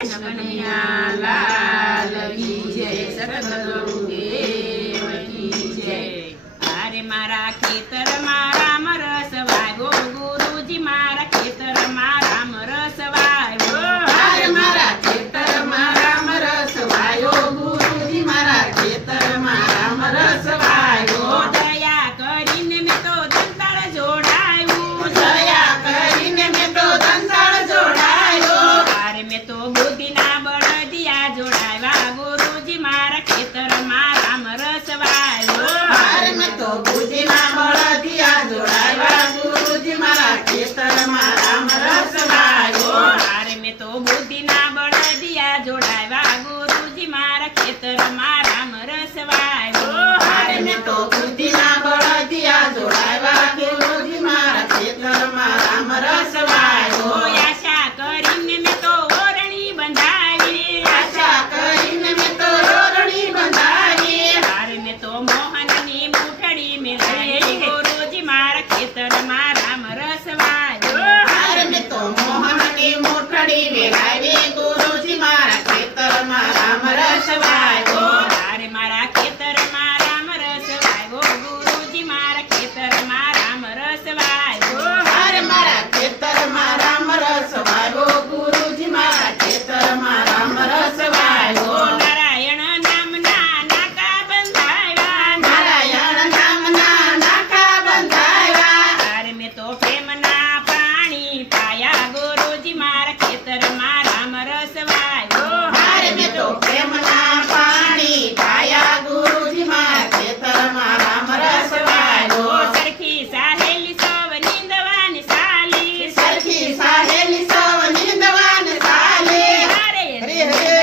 કનૈયા લાલ કી જય, સદગુરુદેવ કી જય। અરે મારા ખેતરમાં રામ રસ વાગ્યો, ગુરુજી મારા ખેતરમાં રામ રસ વાગ્યો। અરે મારા ખેતરમાં રામ રસ વાયો, ગુરુજી મારા ખેતરમાં રામ રસ વાયો। દયા કરીને મેં તો દંતાળ જોડાયું, દયા કરીને મેં તો દંતાળ જોડાયો। અરે મેં તો બુદ્ધિના બળદિયા જોડાવ્યા, ગુરુજી મારા ખેતરમાં રામ રસ વાગ્યો। અરે મેં તો બુદ્ધિના બળદિયા જોડાવ્યા, ગુરુજી મારા ખેતરમાં રામ રસ વાયો। અરે મેં તો બુદ્ધિના બળદિયા જોડાવ્યા, ગુરુજી મારા ખેતરમાં રામ રસ વાગ્યો। અરે મેં તો બુદ્ધિના બળદિયા જોડાવ્યા, ગુરુજી મારા ખેતરમાં રામ રસ વાયો। આશા કરીને મેં તો ઓરણી બંધાવી, આશા કરીને મેં તો રોરણી બંધાવી। અરે મેં તો મોહનની મૂઠડી મેળવી, ગુરુજી મારા ખેતરમાં રામ રસ વાગ્યો। અરે મેં તો મોહનની મૂઠડી વેરાવી, ગુરુજી મારા ખેતરમાં રામ રસ વાગ્યો। અરે મારા ખેતરમાં રામ રસ વાગ્યો, ગુરુજી મારા ખેતરમાં રામ રસ વાગ્યો। અરે મારા ખેતરમાં રામ રસ વાગ્યો, ગુરુજી મારા ખેતરમાં રામ રસ વાગ્યો। નારાયણ નામના નાકા બંધાવ્યા, નારાયણ નામના નાકા બંધાવ્યા। અરે મેં તો પ્રેમના પાણી પાયા, ગુરુજી મારા ખેતરમાં રામ રસ વાગ્યો। અરે મેં તો પ્રેમના પાણી પાયા, ગુરુજી મારા ખેતરમાં રામ રસ વાગ્યો। સરખી સાહેલી સૌ નીંદવાની સાલી, સરખી સાહેલી સૌ નીંદવાન સાલી। અરે હરે હરે।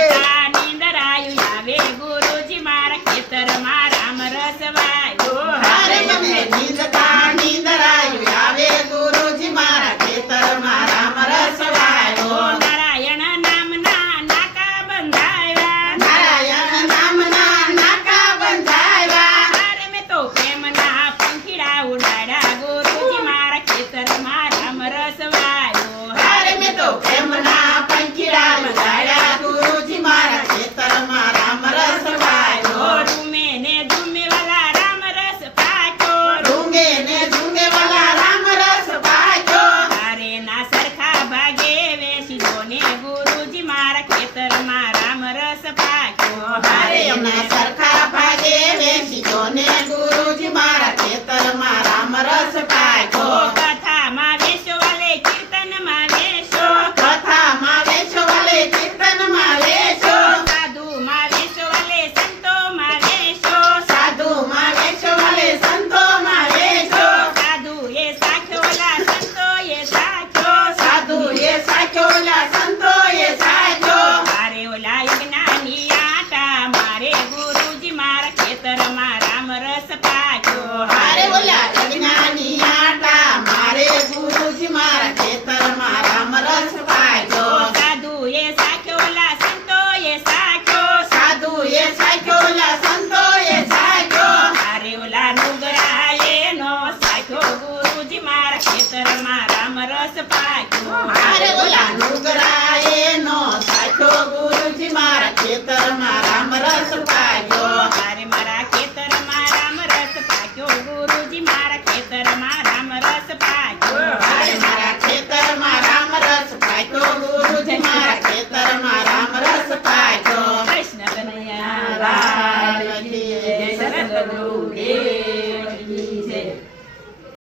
નીંદરાયું આવે, ગુરુજી મારા ખેતરમાં રામ રસ વાગ્યો। અરે મને નીંદતા નીંદરાયું આવે, ગુરુજી મારા ખેતરમાં રામ રસ વાગ્યો। નારાયણ નામના નાકા બંધાવ્યા, નારાયણ નામના નાકા બંધાવ્યા। અરે મેં તો પ્રેમના પંખીડા ઉડાડ્યા, ગુરુજી મારા ખેતરમાં રામ રસ વાગ્યો। અરે મેં તો પ્રેમના પંખીડા બંધાવ્યા, ગુરુજી મારા ખેતરમાં રામ રસ વાગ્યો। ડુમે ને ડુમે વાલા રામ રસ પાક્યો, ડુંગે ને ડુંગે વાલા રામ રસ પાક્યો। અરે ના સરખા ભાગે વેચી ને, ગુરુજી મારા ખેતરમાં રામ રસ પાક્યો। અરે એમના સરખા ભાગે વેચી ને, ગુરુજી મારા ખેતરમાં રામ રસ પાક્યો। કથામાં વેચો વાલે કીર્તનમાં વેચો, કથામાં વેચો વાલે કીર્તનમાં વેચો। સાધુમાં વેચો વાલે સંતોમાં વેચો, સાધુમાં વેચો વાલે સંતોમાં વેચો। સાધુ એ સાખ્યો વાલા સંતો એ સાખ્યો, સાધુ એ સાચો ઓલા સંતો એ સાચો। મારે ઓલા જ્ઞાની આટા મારે, ગુરુજી મારા ખેતરમાં રામ રસ પાક્યો। અરે ઓલા અજ્ઞાની આટા મારે, ગુરુજી મારા ખેતરમાં રામ રસ પાક્યો। સાધુ એ સાખ્યો ઓલા સંતો એ સાખ્યો, સાધુ એ સાચો ઓલા સંતો એ સાચો। મારે ઓલા નુગરા એનો સાખ્યો, ગુરુજી મારા ખેતરમાં રામ રસ પાક્યો। અરે ઓલા નુગરા એનો સાચો, ગુરુજી મારા ખેતરમાં રામ રસ પાક્યો। મારે મારા ખેતરમાં રામ રસ પાક્યો, ગુરુજી મારા ખેતરમાં રામ રસ પાક્યો। અરે મારા ખેતરમાં રામ રસ પાક્યો, ગુરુજી મારા ખેતરમાં રામ રસ પાક્યો। કૃષ્ણ કનૈયા લાલ લાલ કી કી જય, જય, સદગુરુદેવ